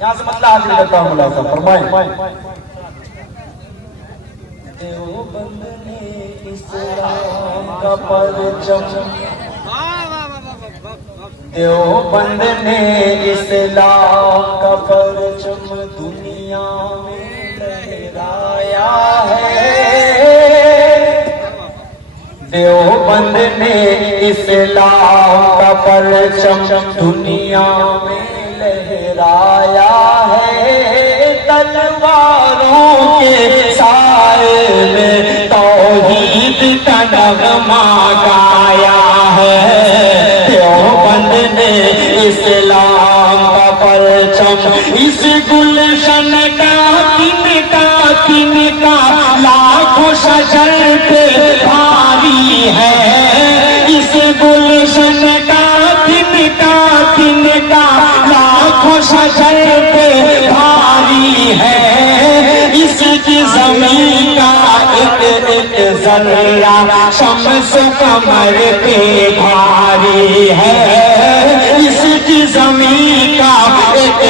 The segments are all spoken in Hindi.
यहाँ से मतलब हाजिर करता हूँ मुलाजा फरमाएं। देवबंद ने इस्लाम का परचम, देवबंद ने इस्लाम का परचम दुनिया में लहराया है। देवबंद ने इस्लाम का परचम दुनिया में लहराया है। तलवारों के साए में तौहीद का नगमा गाया है। देवबंद ने इस्लाम का परचम इस गुलशन का तिनका लाखों शजर पे भारी है। इस गुलशन का तिनका लाखों शजर पे भारी है। इसकी जमीन का एक जर्रा शम्स कमर पे भारी है। इसकी जमीन का एक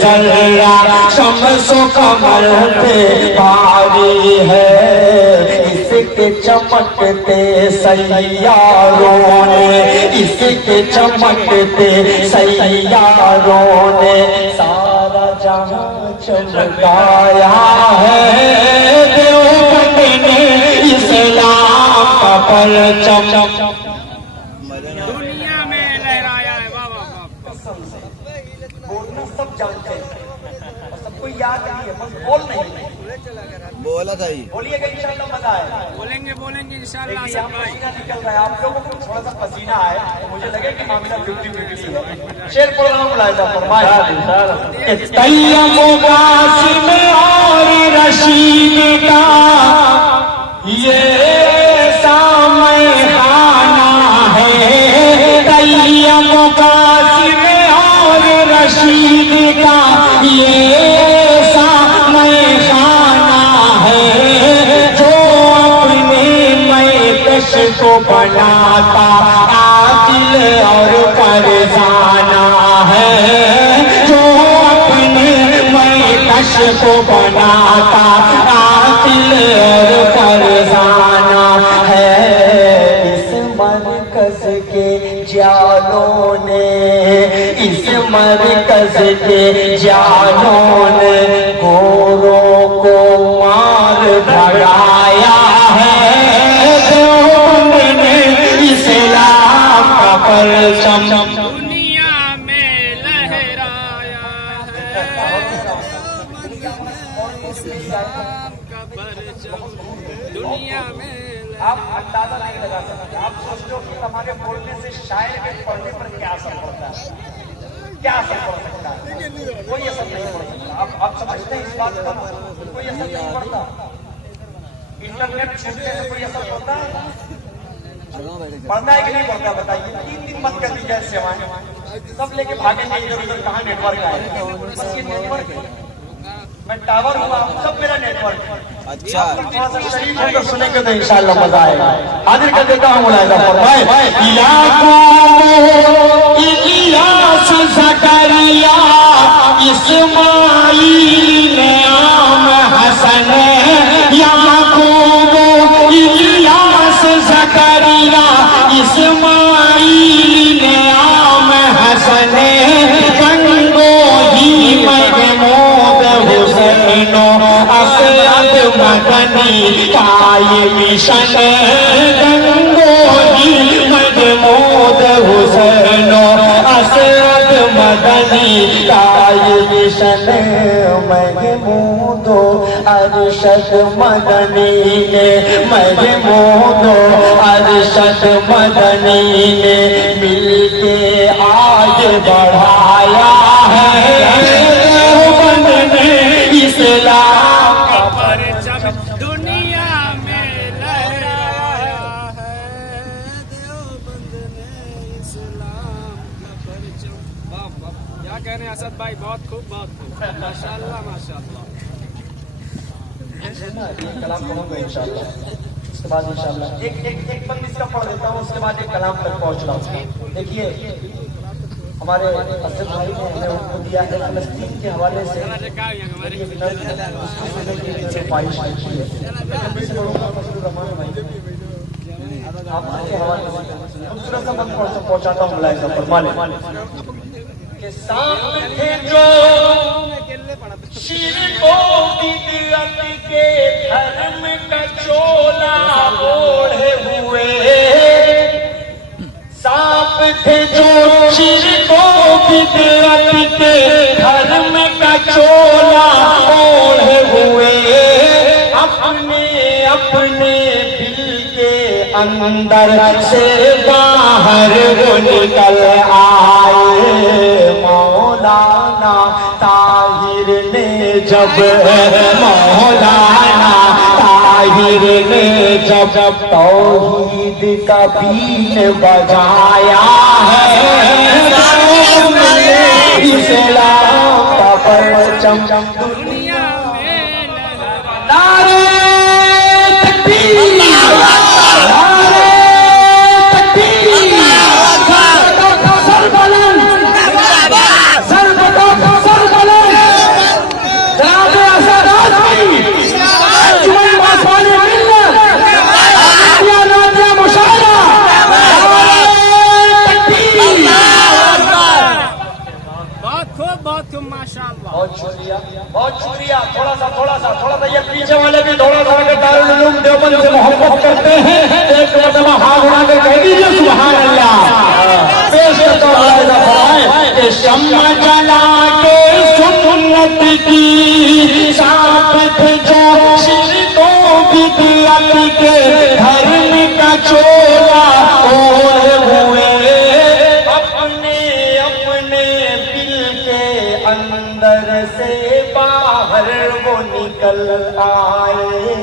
जर्रा शम्स कमर पे भारी है। इसके चमकते सैयारों ने, इसके चमकते सैयारों ने सारा जहां चमकाया है। देवबंद ने इस्लाम का परचम दुनिया में लहराया है। वाह वाह वाह। कसम से बोलना सब जानते हैं और सबको याद नहीं है, बस बोल नहीं है। बोला था ही, बोलिएगा इंशाल्लाह मजा आएगा। बोलेंगे इंशाल्लाह। देखिए यहाँ पसीना निकल रहा है, आप लोगों को थोड़ा सा पसीना आए तो मुझे लगे कि मामला 50-50 है। शेर पढ़ रहा हूँ मुलाहिजा फरमाए। तैयब कासिम और रशीद का ये सामखाना है। तैयब कासिम और रशीद का ये सामखाना है। जो अपने मैकश को बनाता आदिल और फरजाना है। जो अपने मैकश को बनाता आदिल और फरजाना है। इस मरकज के जालों ने, इस मरकज के जालों ने गोरों को मार भगाया है। देवबंद ने इस्लाम का परचम दुनिया में लहराया है। इस्लाम का परचम दुनिया में। आप अंदाजा नहीं लगा सकते। आप सोचते हो कि हमारे बोलने से शायर के पढ़ने पर क्या असर पड़ता है, क्या असर पड़ सकता है? कोई असर नहीं पड़ सकता। आप समझते हैं इस बात का? कोई असर नहीं पड़ता। इंटरनेट छूटने से कोई असर पड़ता है? पढ़ना है कि नहीं पढ़ता बताइए। 3 दिन बंद कर दी जाए सेवाएं, सब लेके भागेंगे इधर उधर। कहाँ नेटवर्क आएगा? बस ये नेटवर्क है। मैं टावर हूँ, आप सब मेरा नेटवर्क है। अच्छा थोड़ा सा शरीफ होकर सुनेंगे तो इंशाल्लाह मजा आएगा। हाजिर कर देता हूँ मुलाहिजा फरमाए। याकूब, इलियास, ज़करिया, इस्माईल, आम, हसन। याकूब, इलियास, ज़करिया, इस्माईल, आम, हसन। गंगोही, महमूद, हुसैनो, असद, मदनी का ये मिशन। गंगोही, महमूद, हुसैनो, असद, मदनी का ये मिशन। महमूद अरशद मदनी ने, महमूद अरशद मदनी ने मिलके आगे बढ़ाया है। देवबंद ने इस्लाम का परचम दुनिया में लहराया है। देवबंद ने इस्लाम का परचम। वाह वाह, क्या कह रहे हैं असद भाई? बहुत खूब, बहुत खूब, माशाल्लाह माशाल्लाह। कलाम पढ़ूंगा इंशाल्लाह। उसके बाद इंशाल्लाह एक बंद इसका पढ़ देता हूँ, उसके बाद एक कलाम तक पहुँच रहा हूँ। देखिए हमारे असद भाई ने हमें उनको दिया है फलस्तीन के हवाले से ख्वाहिश है आपके हवाले से दूसरा सबक पहुंचाता हूँ मुलाहिजा फरमा लें के सामने जो शिरको बिदअत के धर्म का चोला ओढ़े हुए सांप थे जो शिरको बिदअत के धर्म का चोला ओढ़े हुए अपने अपने दिल के अंदर से बाहर वो निकल आए मौलाना ताहिर ने जब मौलाना ताहिर ने जब तौहीद का बीन बजाया है इस्लाम का परचम दुनिया में नारे तकबीर बहुत शुक्रिया थोड़ा सा ये पीछे वाले भी थोड़ा सा अगर दारुल उलूम देवबंद से मोहब्बत करते हैं एक मरतबा हाथ उठा के कह दीजिए सुभान अल्लाह पेश करता हूं कि शम्मा जला के सुन्नत की साथ जो शिरको बिदअत के धर्म का चोला ओढ़े हुए अपने अपने दिल के अंदर से बाहर वो निकल आए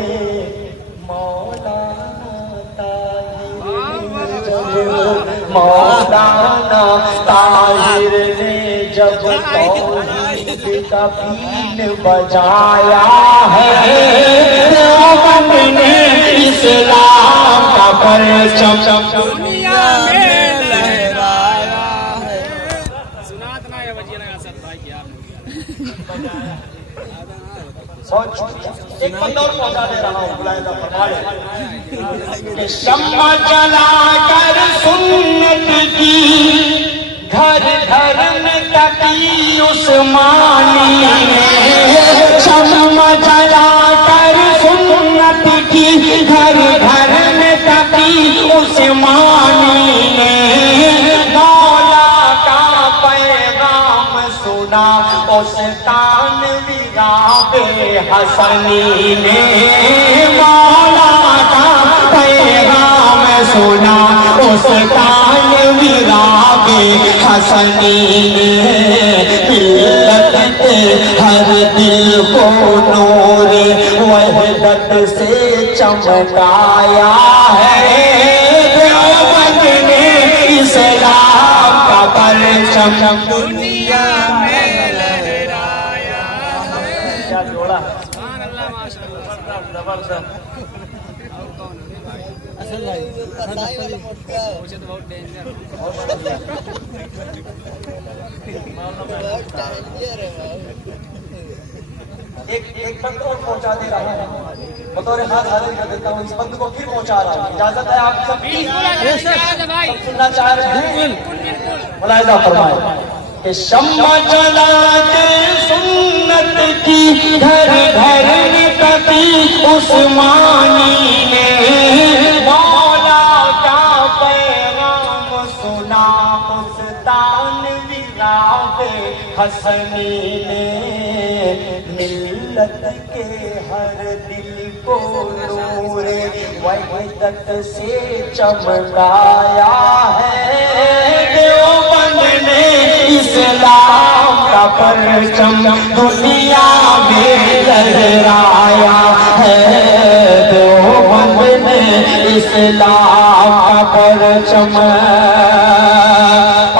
मौलाना ताहिर ने जब तौहीद का बीन बजाया है अपने इस्लाम का परचम दुनिया में लहराया है। सुनातना है वजीर असद भाई की आपने एक बंदा और पहुंचा दे रहा हूँ मुलाहिजा फरमा लें कि शम्मा जला कर सुन्नत की घर घर में तकी उस्मानी ने शम्मा जला कर सुन्नत की घर घर में तकी उस्मानी ने मौला का पैगाम सुना उस तानवी राबे हसनी ने मौला का पैगाम सुना उस तानवी राबे हसनी ने मिल्लत के हर दिल को नूर वहदत से चमकाया है देवबंद ने इस्लाम का परचम दुनिया में लहराया है। क्या जोड़ा सुभान अल्लाह माशाअल्लाह जबरदस्त असल भाई मुझे तो बहुत डेंजर एक बंद और पहुंचा दे रहा हूँ बतौर खास हाजिर कर देता हूँ इस बंद को फिर पहुंचा रहा हूँ इजाजत है आप सब सुनना चाह रहे हैं मुलाहिजा फरमाए कि शम्मा जला के सुन्नत की घर घर में कभी उस्मानी ने मौला का पैगाम सुना उस तानवी राबे हसनी ने मिल्लत के हर दिल को नूर वहदत से चमकाया है देवबंद ने इस्लाम का परचम दुनिया में लहराया है देवबंद ने इस्लाम का परचम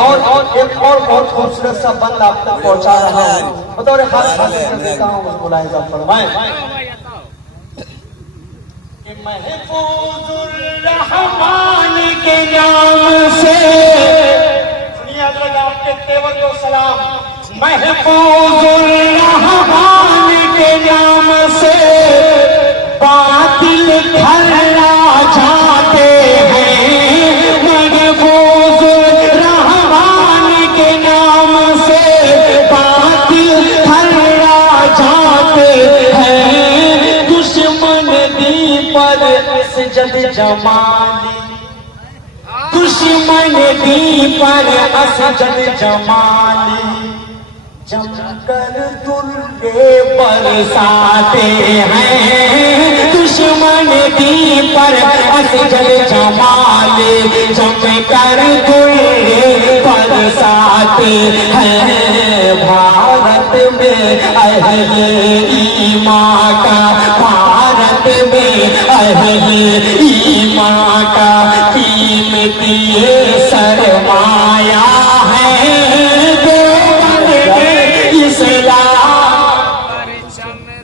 और एक और बहुत खूबसूरत सा बंद आप तक पहुंचा रहा हूँ बतौर खास हाजिर कर देता हूँ मुलाहिजा फरमाएं कि महफूजुर रहमान के नाम से सुनिए हजरत आपके देखते वक्त तो सलाम महफूजुर रहमान के नाम से बातिल खल्ला जाते हैं। महफूजुर रहमान के नाम से बातिल खल्ला जाते हैं। दुश्मन दी पर सजद जमाली, दुश्मन दी पर असजद जमाली जमकर दुर्गे बरसाते हैं। दुश्मन दी पर असजद जमाली जमकर दुर्गे बरसाते हैं। भारत में अहले ईमान का, भारत में अहले ईमान का कीमती सरमाया है।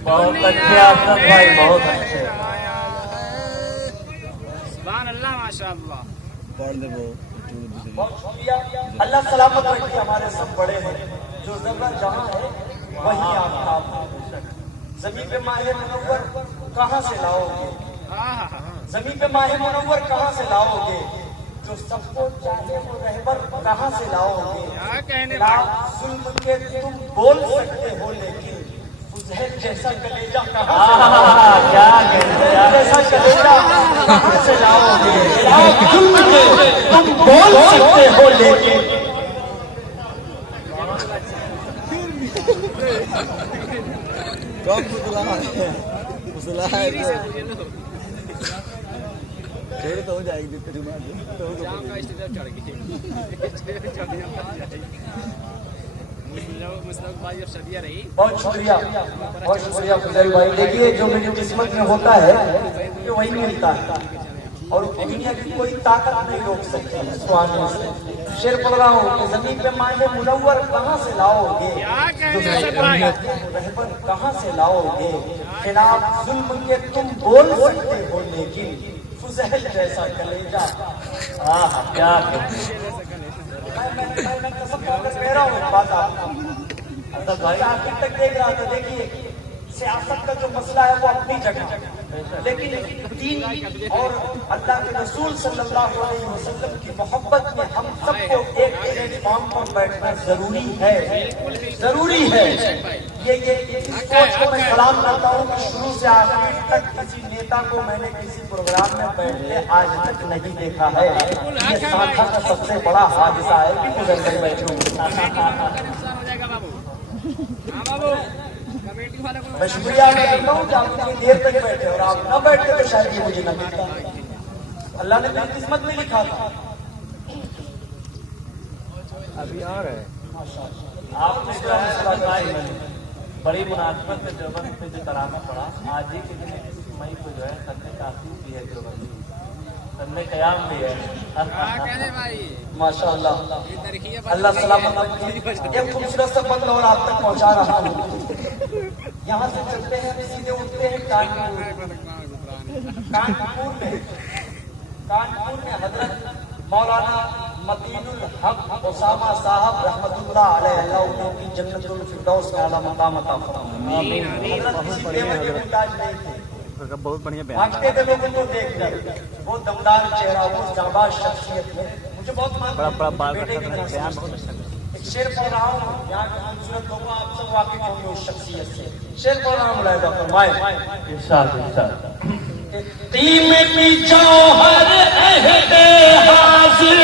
बहुत अच्छे आसफ भाई, बहुत अच्छे। अल्लाह माशाअल्लाह। पढ़ ले वो। बहुत शुक्रिया। अल्लाह सलामत रखे हमारे सब बड़े हैं। जो जगह जहाँ है वही आफ्ताब है। जमीन पे माहे मुनव्वर कहाँ से लाओगे? जमीन पे माहे मुनव्वर कहाँ से लाओगे? जो सबको चाहे वो रहबर कहाँ से लाओगे? जुल्म के तुम बोल सकते हो लेकिन फुजैल जैसा कलेजा कहाँ जैसा कलेजा कहाँ से लाओगे? जुल्म के तुम बोल सकते हो लेकिन कब फुसला है खेल तो हो जाएगी जाम का स्टेज चढ़ गई। मुस्तक भाई और सदिया रही। बहुत शुक्रिया फुजैल भाई। देखिए जो मेरी किस्मत में होता है ये वही मिलता है और दुनिया की कोई ताकत नहीं रोक सकती है इसको आने से। शेर पढ़ रहा हूँ कि जमीन पे माहे मुनव्वर कहाँ से लाओगे? रहबर कहाँ से लाओगे? खिलाफ जुल्म के तुम बोल सकते हो लेकिन फुजैल जैसा कलेजा। क्या मैं कसम खाकर कह रहा हूँ एक बात आपको। भाई आखिर तक देख रहा था। देखिए सियासत का जो मसला है वो अपनी जगह, लेकिन दीन और अल्लाह के रसूल सल्लल्लाहु अलैहि वसल्लम की मोहब्बत में हम सबको एक प्लेटफॉर्म पर बैठना जरूरी है, जरूरी है। ये सोच को मैं सलाम करता हूँ कि शुरू से आखिर तक किसी नेता को मैंने किसी प्रोग्राम में बैठते आज तक नहीं देखा है। ये साखा का सबसे बड़ा हादसा है कि गुजर कर बैठूं। मैं शुक्रिया अदा करता हूँ कि आप इतनी देर तक बैठे और आप न बैठते तो शायद ये मुझे न मिलता। अल्लाह ने मेरी किस्मत में लिखा था। अभी आ रहे आपने जो है बड़ी मुनासिबत से देवबंद पे जो तराना पड़ा आज ही के दिन 21 मई को जो है सन्ने काफी भी है देवबंदी, सन्ने कयाम भी है। माशाअल्लाह अल्लाह सलामत रखे। एक खूबसूरत सा बंद और आप तक पहुंचा रहा हूँ। यहाँ से चलते हैं सीधे उठते हैं कानपुर में हजरत मौलाना मतीनुल हक उसामा साहब रहमतुल्लाह अलैह, अल्लाह उनकी जन्नतुल फिरदौस में आला मकाम अता फरमाए। हजरत किसी देवर के मुहताज नहीं थे, बहुत बढ़िया भागते थे लोगों को देखकर। वो दमदार चेहरा, वो जाबाज शख्सियत में मुझे बहुत एक शेर पढ़ रहा हूँ। यहाँ के खूबसूरत लोगों आप सब वाकिफ होंगे उस शख्सियत से। शेर पढ़ रहा हूँ, मुलाहिजा फरमाए। कीमती जौहर अहदे हाजिर,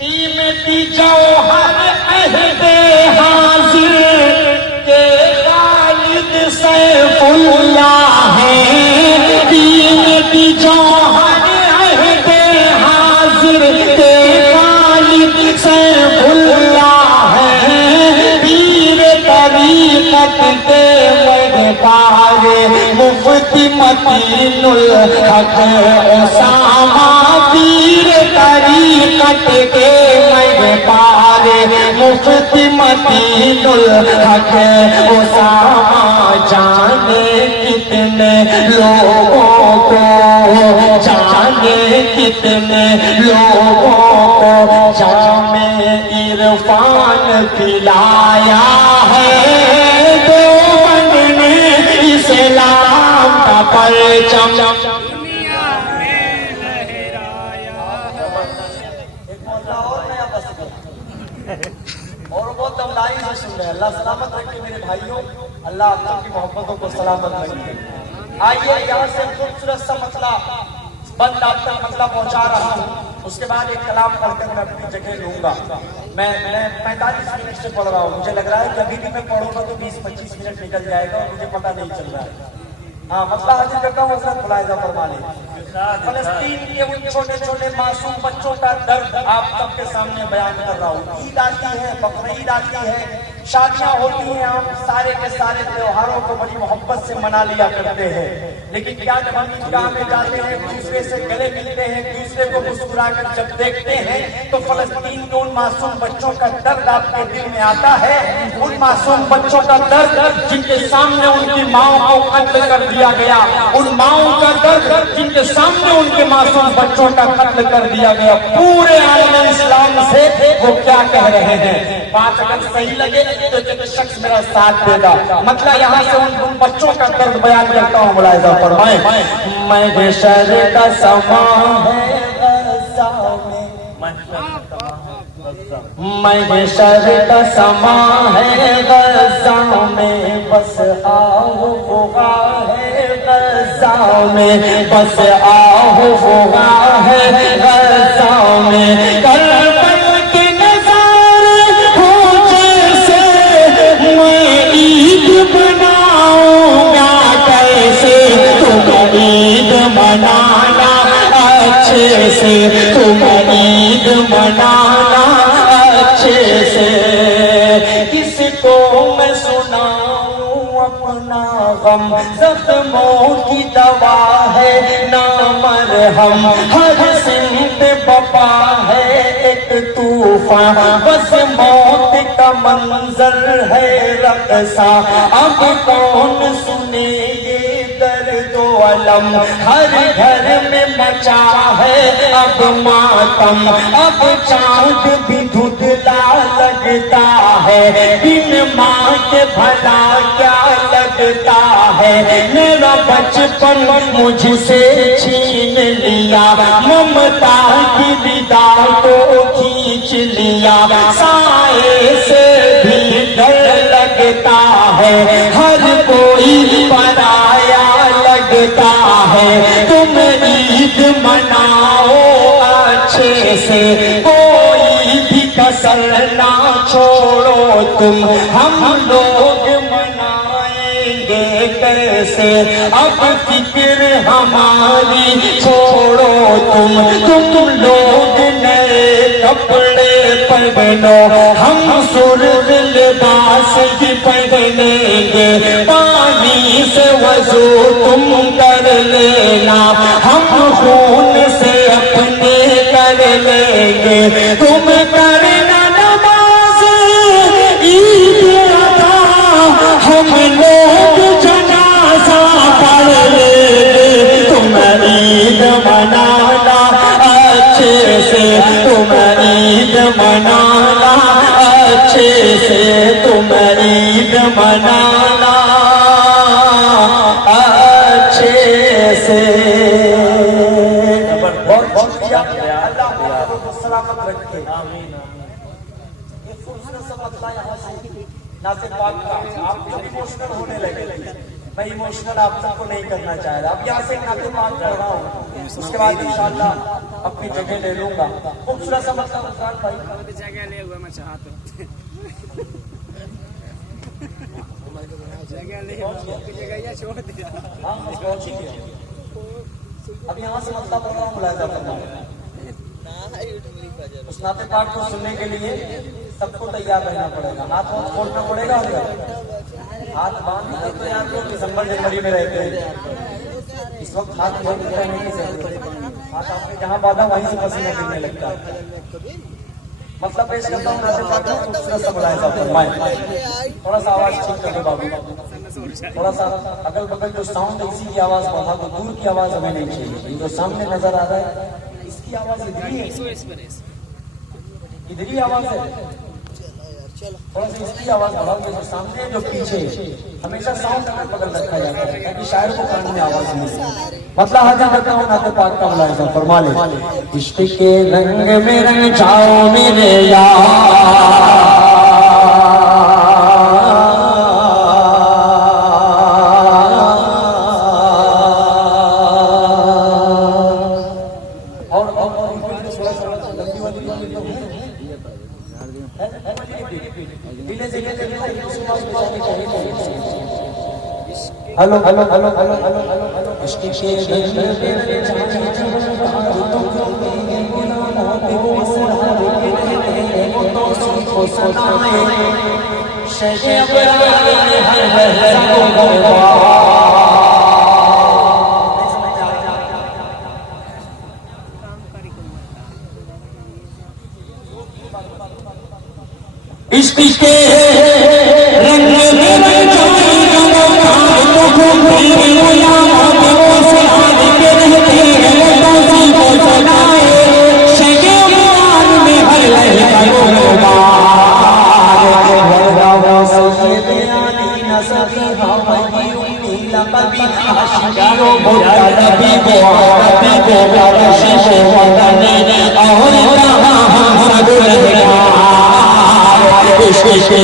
कीमती जौहर अहदे हाजिर के खालिद सैफुल्लाह है। कीमती जौहर अहदे हाजिर के खालिद सैफुल्लाह है। पीर तरीक़त के मददार मुफ्ती मतीनुल हक उसामा, पीर तरीक़त के मददार मुफ्ती मतीनुल हक उसामा। जाने कितने लोगों को, जाने कितने लोगों को जामे खिलाया है देवबंद ने इस्लाम का परचम दुनिया में लहराया है। एक मोहल्ला और नया बस गया और बहुत दमदारी से सुन रहे हैं। अल्लाह सलामत रखे मेरे भाइयों, अल्लाह आप सबकी मोहब्बतों को सलामत रखे। आइए यहाँ से खूबसूरत सा मसला बंद आप तक मसला पहुँचा रहा हूँ, उसके बाद एक कलाम पढ़कर मैं अपनी जगह लूंगा। मैं 45 मिनट से पढ़ रहा हूँ, मुझे लग रहा है कि अभी भी मैं पढ़ूंगा तो 20-25 मिनट निकल जाएगा और मुझे पता नहीं चल रहा है। हाँ, मसला हाजिर करता हूँ, हज़रत मुलाहिज़ा फरमाने। फलस्तीन के उन छोटे छोटे मासूम बच्चों का दर्द आप सबके सामने बयान कर रहा हूँ। ईद आती है, बकरीद आती है, शादियां होती हैं, हम सारे के सारे त्योहारों को बड़ी मोहब्बत से मना लिया करते हैं, लेकिन क्या जब हम ईदगाह में जाते हैं, दूसरे से गले मिलते हैं, दूसरे को मुस्कुराकर जब देखते हैं तो फलस्तीन के उन मासूम बच्चों का दर्द आपके दिल में आता है। उन मासूम बच्चों का दर्द जिनके सामने उनकी माओ को कत्ल कर दिया गया, उन माओ का दर्द जिनके सामने उनके मासूम बच्चों का कत्ल कर दिया गया। पूरे आलम इस्लाम से वो क्या कह रहे हैं? बात अगर सही लगे तो एक शख्स मेरा साथ देगा। मतलब यहाँ से उन बच्चों का दर्द बयान करता हूँ, मुलाहिज़ा फरमाएं। मैं बेशर का समा है गज़ा में, मैं बेशर का समा है गज़ा में, बस आओ होगा है गज़ा में, बस आओ होगा है गज़ा में। करबल के नज़ारे हो जैसे मैं ईद बनाऊंगा कैसे, तुम ईद मनाना अच्छे से, तुम ईद मनाना अच्छे से। किसको मैं सुनाऊं अपना गम, जख्मों की दवा है ना मरहम, हर सिमत बपा है एक तूफान, बस मौत का मंजर है रक़सा। अब कौन सुने ये दर्द अलम, हर घर में मचा है अब मातम। अब चांद भी धुंधला लगता है, बिन माँ के भला क्या लगता है। मेरा बचपन मुझसे छीन लिया, ममता की विदा को खींच लिया। साए से भी डर लगता है, हर कोई पराया लगता है। तुम ईद मनाओ अच्छे से, कोई भी कसर ना छोड़ो तुम, हम लोग मनाएंगे कैसे। अब फिक्र हमारी छोड़ो तुम लोग नए कपड़े पहनो, हम सुर्ख लिबास भी पहनेंगे। पानी से वजू तुम कर लेना, हम खून से अपने कर लेंगे। तुम करना नमाज ईद अदा, हम लोग जनाजा पढ़ लेंगे। तुम ईद मनाना अच्छे से, तुम ईद मनाना अच्छे से, तुम ईद मनाना अच्छे से। बहुत बहुत शुक्रिया, अल्लाह आपको सलामत रखे। आमीन। एक खूबसूरत सा मसला यहाँ से नासिर पाक का, आप भी इमोशनल होने लगे। मैं इमोशनल आप सबको नहीं करना चाह रहा। अब यहाँ से नासिर पाक कर रहा हूँ, उसके बाद इंशाअल्लाह अपनी जगह ले लूंगा। खूबसूरत सा मसला रमजान भाई जगह ले हुआ मैं चाहता हूँ जगह ले जगह या छोड़ दिया। हाँ बस पहुँच ही गया। अब यहाँ से मसला पढ़ रहा हूँ, मुलाहिज़ा फरमाएं। उस नाते पाक को सुनने के लिए सबको तैयार रहना पड़ेगा, हाथ वाथ खोलना पड़ेगा। हाथ बांध तो यार लोग दिसंबर जनवरी में रहते हैं, इस वक्त हाथ बंद रहने की जरूरत है। हाथ आपने जहाँ बांधा वहीं से पसीना गिरने लगता है। मतलब पेश करता हूँ नाते पाक को, खूबसूरत सा मुलाहिज़ा फरमाएं। थोड़ा सा आवाज ठीक कर दो बाबू, थोड़ा सा अगल बगल जो साउंड है इसी की आवाज बढ़ा दो, दूर की आवाज हमें नहीं चाहिए। जो सामने नजर आ रहा है इसकी आवाज इधर ही है, इधर ही आवाज है। थोड़ा सी इसकी आवाज बढ़ाओगे जो सामने जो पीछे हमेशा साउंड अगर पकड़ रखा जाता है ताकि शायर को कान में आवाज मिले। मतलब हाजिर करता हूँ नाते पाक का मुलाहिजा फरमा ले। इश्क के रंग में रंग जाओ मेरे यार, hello hello hello hello hello hello hello इश्क के रंग में रंग इश्क के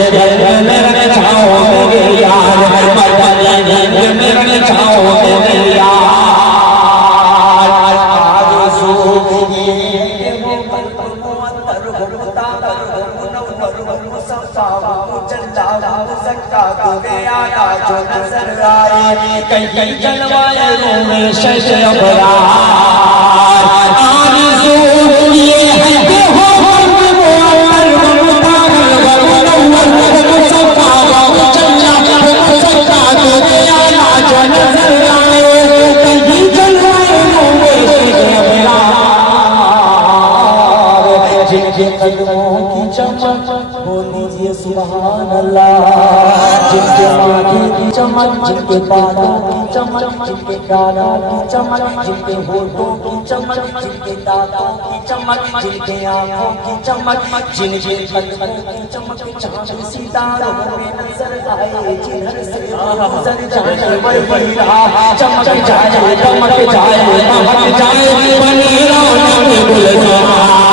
रंग में रंग जो नजर आए कहीं जलवाए में शश ये है कि हो जिनके कदमों की चमक बोल दीजिए सुभान अल्लाह, जिनके माथे की चमक, जिनके बालों की चमक, जिनके गालों की चमक, जिनके होठों की चमक, जिनके दांतों की चमक, जिनके आंखों की चमक, जिनके कदमों की चमक चांद सितारों में नजर आए, जिन्हर से गुजर जाए बड़ी बड़ी राह चमक जाए, दमक जाए, महक जाए, बनी रौनक गुलजार।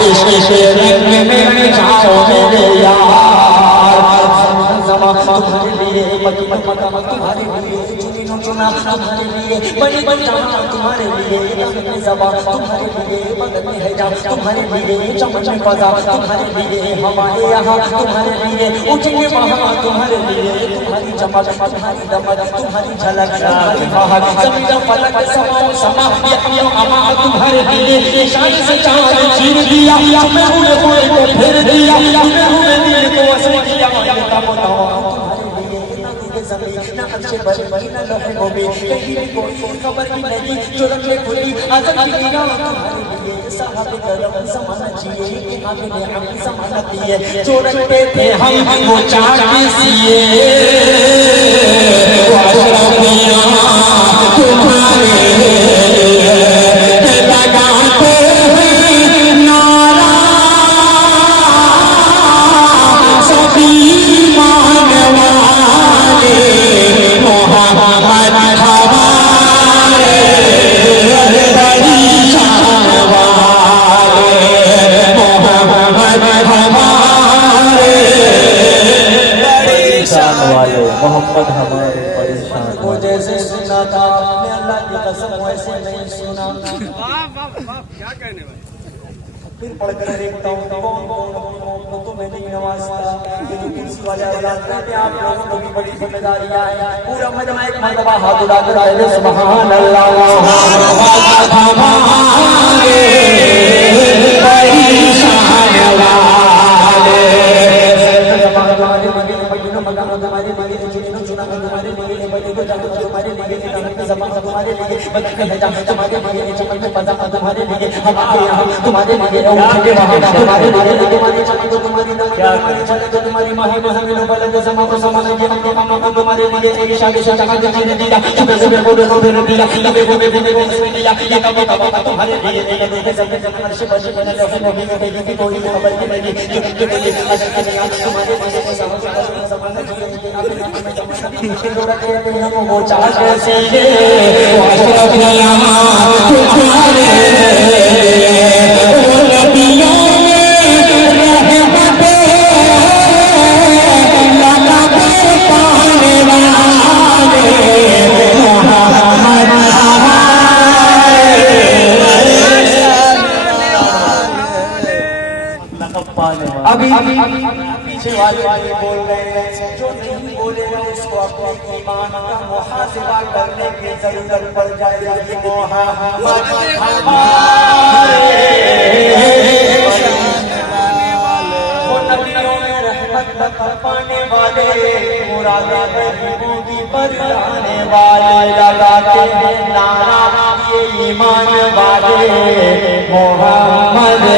इश्क रंग में जाओ मेरे यार, तुम्हारे लिए तुम्हारे लिए चुनी चुना, तुम्हारे लिए बड़ी बड़ी तुम्हारे लिए ज़बान, तुम्हारे लिए बदन में है जान, तुम्हारे लिए चमक में बजा, तुम्हारे लिए हमारे यहाँ, तुम्हारे लिए उठेंगे वहाँ, तुम्हारे लिए तुम्हारी चमक, तुम्हारी दमक, तुम्हारी झलक, तुम्हारी महक, ज़मीन फलक समाओ समा ये अमा, तुम्हारे लिए शान से चांद चीर दिया, तुम्हें हुए हुए को फिर दिया, तुम्हें हुए दिए को असर किया, ये तब ना अच्छे बड़े बड़ी ना लोहे गोबी कहीं भी कोई खबर की नहीं जो रखे खुली आज़ाद की ना तुम्हारे लिए साहब कदम ज़माना जिए कि आगे ने हम ज़माना दिए जो रखते थे हम वो चाहते सिए वो अशरफियाँ तुम्हारे लगाते हैं नारा सभी मोहम्मद हमारे परेशान को जैसे सुना था आपने अल्लाह की कसम वैसे नहीं सुना। वाह वाह वाह, क्या कहने भाई। फिर पढ़कर देखता हूँ कौन कौन अपनी मौत को तो मैं नहीं नवाजता, लेकिन कुर्सी वाले औलाद में आप लोगों को भी बड़ी जिम्मेदारियां हैं। पूरा मजमा एक मरतबा हाथ उठाकर आए सुभान अल्लाह हमारे परेशान वाले मकान तुम्हारे लिए चुनिनो चुना तुम्हारे लिए बने को जादू तुम्हारे लिए किताब की ज़बान तुम्हारे लिए बंद कर जा तुम्हारे लिए चमन में पजामा तुम्हारे लिए हमारे यहाँ तुम्हारे लिए उठ के वहाँ तुम्हारे लिए तुम्हारी चमन को तुम्हारी नाम तुम्हारी चले तो तुम्हारी माही महमिलो बलद समा को समा के हम मामा को तुम्हारे लिए एक शादी से जगह जगह दिया सुबह सुबह बोले तो फिर दिया लबे को में दिया ये कब तुम्हारे लिए देखे सब जगह से बस बना लो नहीं नहीं कि कोई खबर की नहीं कि बोले तुम्हारे लिए समा समा वो चाह कैसे वो अशरफ लम्हा तुम्हारे नबियों में रहमत ललब पाने वाले मोहम्मद अभी पीछे वाले बोल रहे हैं जो नहीं बोलेगा उसको अपने ईमान का मुहासिबा करने की जरूरत पड़ जाएगी। मोहम्मद वो नबियों में रहमत पाने वाले मुरादा गरीबों की पर आने वाले लगाते हैं नारा ये ईमान वाले मोहम्मद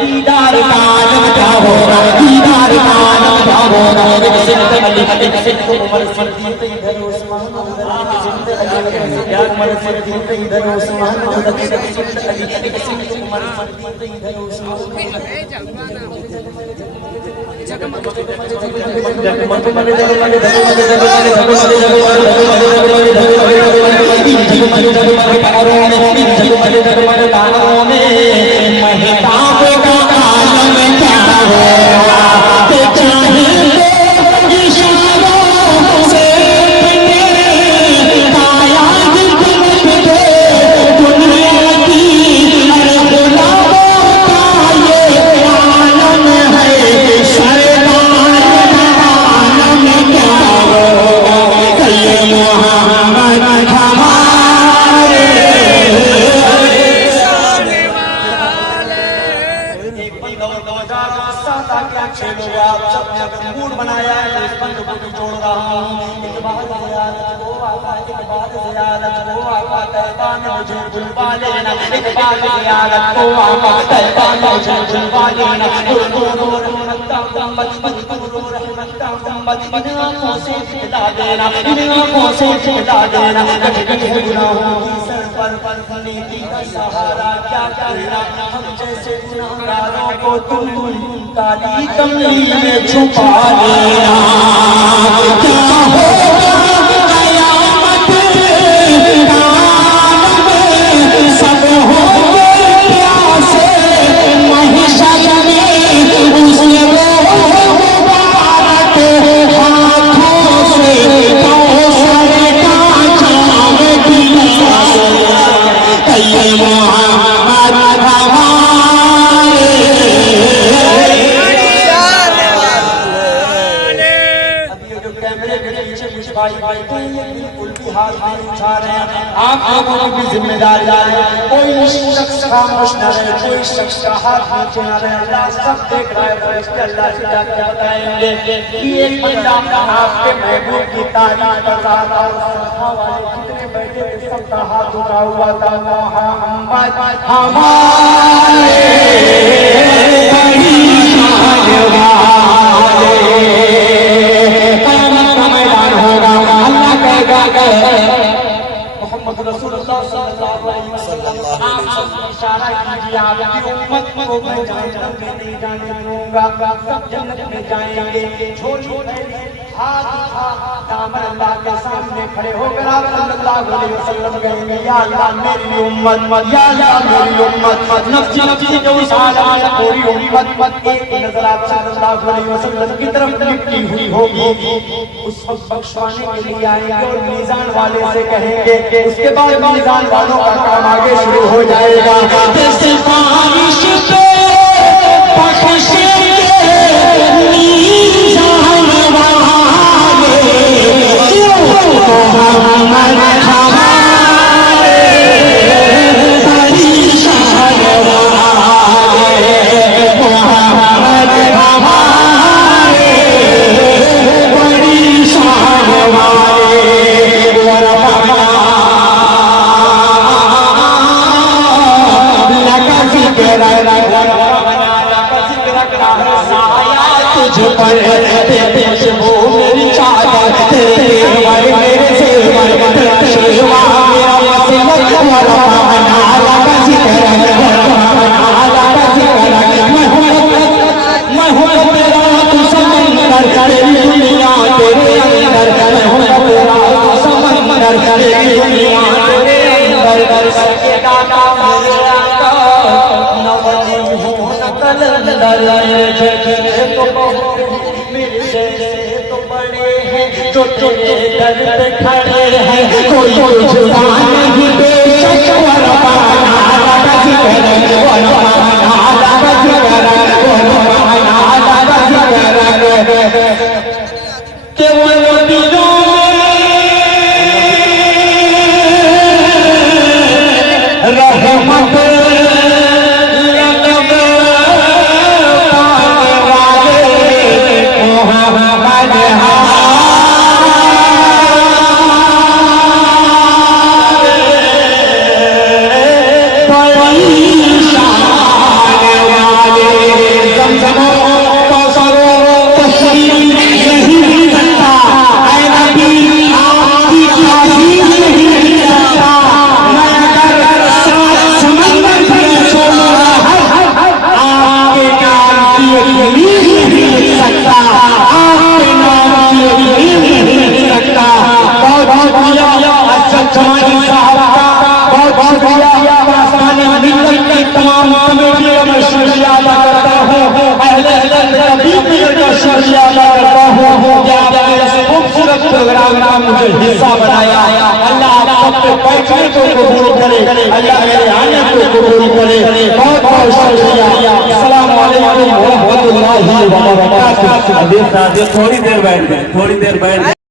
दीदार कालम क्या होगा दीदार कालम क्या होगा मूड बनाया है इस बंद को जोड़ रहा हूँ एक बार ज़ियारत को आका एक बार ज़ियारत को आका तैबा में मुझे बुलवा लेना एक बार ज़ियारत को आका तैबा में मुझे बुलवा लेना दोनों रहमत का गुंबद रहमत का गुंबद इन आँखों से खिला देना इन आँखों से खिला देना कट गुनाहों की सर पर नीति का सहारा क्या करना हम जैसे गुनाहगारों को तुम काली कमली में छुपा लेना क्या होगा कयामत सब होंगे प्यासे महशर में उसने मुबारक हाथों से कौसर का जाम दिया कहिए मोहम्मद भाई भाई बिल्कुल भी हाथ नहीं उठा रहे हैं आप लोगों की भी जिम्मेदारी है कोई शख्स खामोश न रहे कोई शख्स का हाथ नीचे न रहे अल्लाह सब देख रहा है फरिश्ते अल्लाह से क्या बताएंगे कि एक बंदा आपके महबूब की तारीफ कर रहा था हमारे जितने बैठे थे सबका हाथ उठा हुआ था मोहम्मद हमारे मोहम्मद रसूलुल्लाह सल्लल्लाहु अलैहि वसल्लम इशारा कीजिए आपकी उम्मत को मैं जन्नत में नहीं जाने दूंगा सब जन्नत में जाएंगे झोली हाथ उठा, दामन अल्लाह के सामने खड़े होकर आप सल्लल्लाहु अलैहि वसल्लम कहेंगे, या अल्लाह मेरी उम्मत, या अल्लाह मेरी उम्मत, नफ्सी नफ्सी जो इस आलम में पूरी उम्मत एक नजर आप सल्लल्लाहु अलैहि वसल्लम की तरफ लिपटी हुई होगी, उस वक्त बख्शवाने के लिए आएंगे और मीज़ान वाले से कहेंगे, उसके बाद मीज़ान वालों का काम आगे शुरू हो जाएगा। सिफारिश पे जो तेरे दर पे खड़े हैं, कोई जुदा नहीं बेशक वरमाना लगा जिगर, वरमाना लगा जिगर, वरमाना लगा जिगर, के वो दिलों में रहमत प्रोग्राम मुझे हिस्सा बनाया। अल्लाह आपके बैठने को कबूल करे, अल्लाह मेरे आने को कबूल करे। बहुत बहुत शुक्रिया। अस्सलाम वालेकुम व रहमतुल्लाहि व बरकातहू। थोड़ी देर बैठ जाए, थोड़ी देर बैठ जाए।